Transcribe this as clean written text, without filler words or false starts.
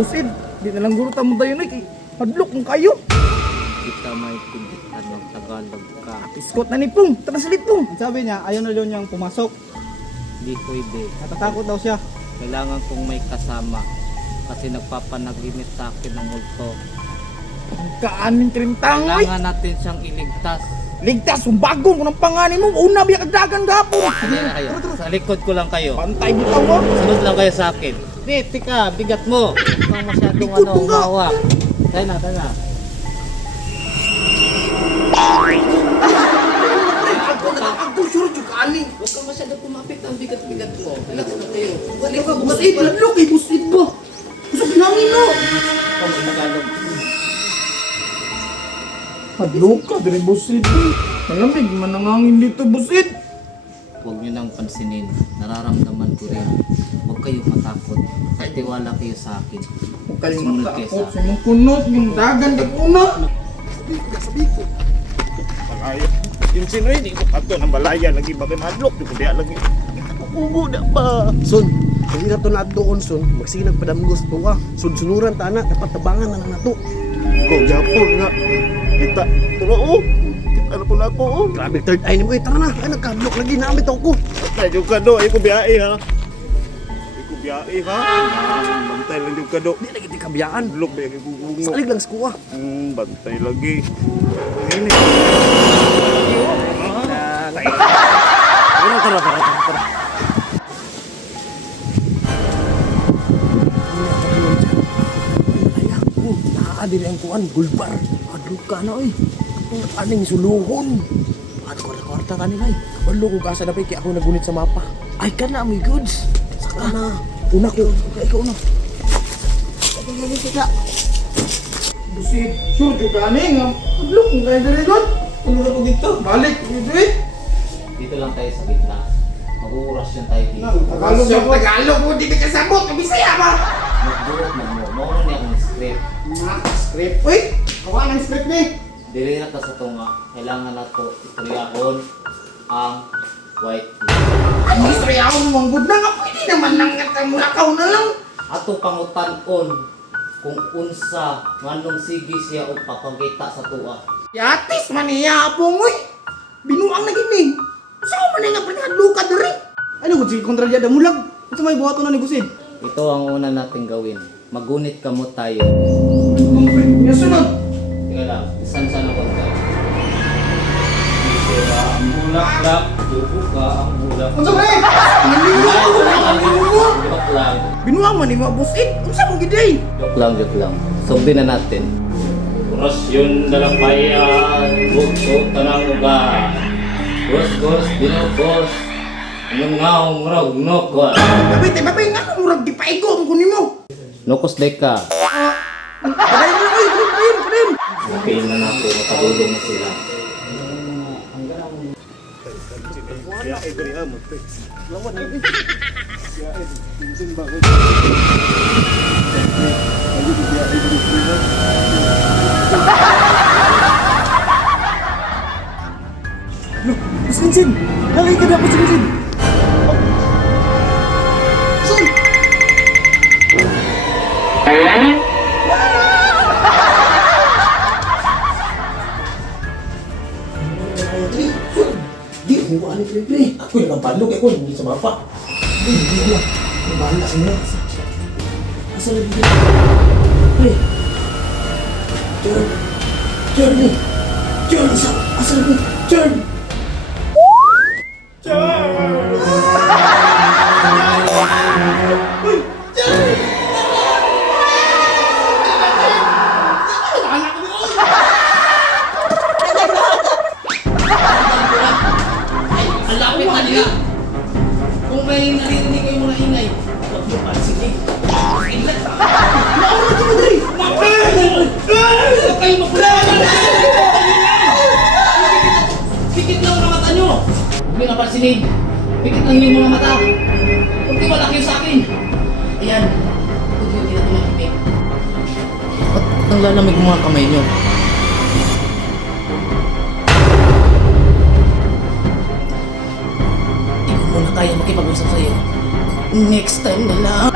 Busid, di na lang guro tamo tayo na kay hadlok ng kayo. Kita may pindihan ng Tagalog ka. Iskot na ni Pong, translate Pong. Ang sabi niya, ayaw na daw niyang pumasok. Hindi pwede. Natatakot daw siya. Kailangan kong may kasama. Kasi nagpapanaginip sa akin ng multo. Ang kaanin krimtangoy. Kailangan natin siyang iligtas. Ligtas, umbagon ko ng panganin mo. Una biya kagdagan gapon. Ano na kayo? Sa likod ko lang kayo. Pantay bitaw mo. Sunod lang kayo sa akin. Di, tika, bigat mo. Huwag masyadong Likod mo nga. umawak. Tayo na, tayo na. Ako sure jud kaanin. Huwag ka masyadong kumapit ang bigat-bigat mo. Relax na kayo. Balik ka busid, hadlok kay busid ba. Usa pinangin no. Kung Tagalog. Hadlok ka diri busid. Malamig man nangangin dito busid. Huwag nyo nang pansinin. Nararamdaman ko rin. Huwag kayong matakot. Kahit tiwala kayo sa akin. Huwag kayong Sumunod kayo matakot sa sa imong kunot, yung dagan kay una. Sabi ko. Malayo. Yung sinoy, di ko ato ng balaya lagi bagay madlok. Di ko diya lagi. Ubo na ba? Son, kung na to na doon, son, magsinag padamgos to ka. Sunsunuran ta na, dapat tabangan na lang na to. Ko, yapon nga. Kita. Turo, oh. Kita na po na ako, oh. Grabe, third eye ni mo. Tara na, ay nagkablok lagi namin to ko. Bantay yung kado. Ay ko biyae, ha. Ay ko biyae, ha. Bantay lang yung kado. Di lagi di kabiyaan. Blok ba yung gugungo? Salig lang sa kuha. Bantay lagi. Ini. Tara. Ay, ako, nakakadiri ang kuhan, gulbar. Adlok ka na, oy. Ang aning suluhon. Paano ko na kwarta ka nila, eh. Kabalo ko kasa na pa, kaya ako nagunit sa mapa. Ay ka na, my goods. Saka na. Una ko. Ikaw na. Busid, sure jud kaanin nga. Hadlok mo kay diri god. Ano na ko dito? Balik dito eh. Dito lang tayo sa gitna. Mag-uuras yan tayo dito. Tagalog sa Tagalog mo di ka kasabot, Bisaya ba? Magbuot na mo. Mauno niya akong script. Script. Uy, kawa ng script ni. Dili na ta sa tunga. Kailangan na to istoryahon ang white. Ano istorya ako manggod na nga pwede naman nang mulakaw na lang. Ato pangutan-on kung unsa nganong sige siya o papagita sa tuwa. Yatis man niya apong uy. Binuang na gini. Saan man nga pinadluka diri? Ano kung sige kontralya damulag? Ito may buhato na ni Busid. Ito ang una nating gawin. Magunit kamo tayo. Yung sunod. Teka lang, isan-san ako tayo. Sira ang bulaklak, dugo ang bulak. Unsa ba? Joke lang. Binuang man ni mga busit. Unsa mo giday? Joke lang. Sundin na natin. Orasyon dalang bayan, bukto tanang ugan. Gos, binogos. Anong ngaong rog nokwa. Babay nga murag di paigo mo kunin mo. Nokos deka. Padayon na oy, padayon. Okay na nato, makadulong na sila. Biyae ko rin, ha. Lawan na. Biyae. Pinsin ba? Lagi di biyae ko rin. Sinsin! Lagi ka na po, Sinsin! Di, huwaan ni Pre. Ako yung nabalog, ako yung sa mapa. Hindi ko. Ang bahala sa inyo. Asa na dito? Pre. Jordan ni. Jordan, asa na dito? Jordan! Ang lapit na nila. Kung may naririnig kayo mga ingay, huwag mo pansinig. Ingay. Nauna ka mo dali! Huwag kayo mapulawan na! Pikit lang ang mata nyo! Huwag nyo napansinig. Pikit lang yung mga mata. Huwag kayo malaki sa akin. Ayan. Huwag nyo hindi na tumakipik. Ba't ang lalamig mga kamay nyo? Hindi ko muna kaya makipag-usap sa'yo. Next time na lang.